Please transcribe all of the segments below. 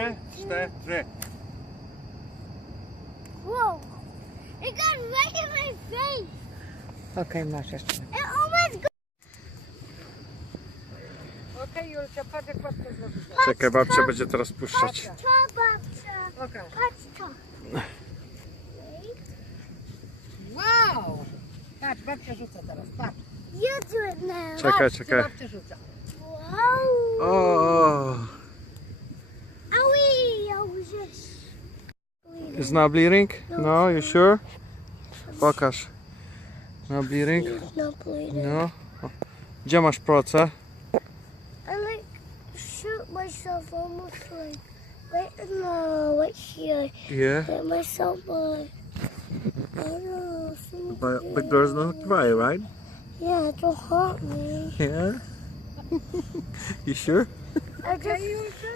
4. Whoa! It got right in my face. Okej, masz jeszcze. It almost got. Okej, Julcia, patrz jak łatwo zrobić. Czekaj, babcia będzie teraz puszczać. To, babcia. Pokaż. Patrz to. Wow! Patrz, babcia rzuca teraz, patrz. You do it now. Czekaj, Patrz, czekaj. babcia rzuca. Wow. O, Owie, oh, yes. It's not bleeding? No, you sure? Pokaż. Not bleeding? It's not bleeding. No. Gdzie masz proce? I like shoot myself almost like right in the right here. Yeah. Hit myself like I don't know. But there's no cry, right? Yeah, it don't hurt me. Yeah. You sure? I just Okej, Julcia.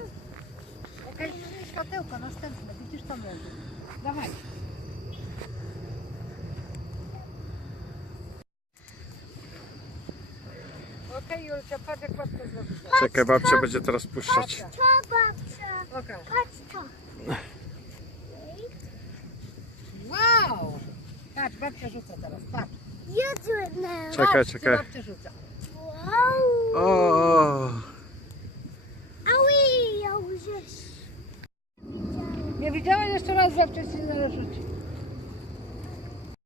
Okej, światełko następne, widzisz to leży. Dawaj. Okej, Julcia, patrz jak łatwo zrobić. Czekaj, babcia będzie teraz puszczać. Babcia, to, babcia. pokaż. Patrz to. Wow! Patrz, babcia rzuca teraz, patrz. You do it now. Czekaj, Patrz, czekaj. babcia rzuca. Wow. O, Owie, oh, yes. Nie widziałem jeszcze raz babcia się nie rzuci.